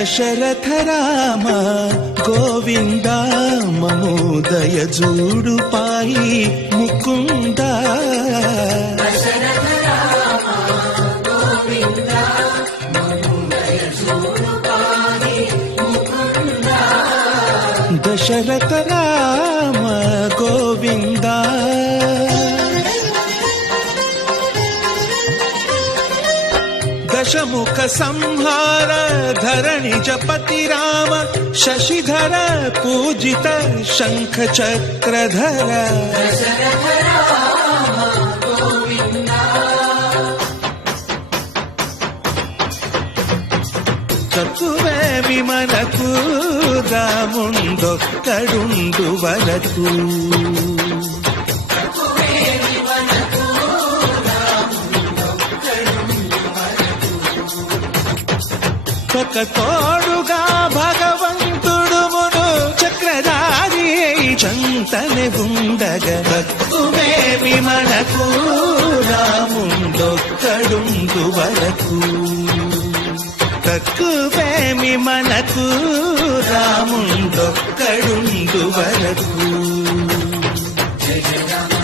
దశరథ రామ గోవింద మమోదయ జూడు పాయి ముకుంద దశరథ రామ గోవింద దశముఖ సంహార ధరణి జపతి రామ శశిధర పూజిత శంఖ చక్రధర తక్కువేమి మనకు రాముండొక్కడుండు వరకు ఒక తోడుగా భగవంతుడు మును చక్రధారి చంతనే ఉండగా తక్కువేమి మనకు రాముండొక్కడుండు వరకు తక్కువేమి మనకు రాముండొక్కడుండు వరకు. జయ జయ రామ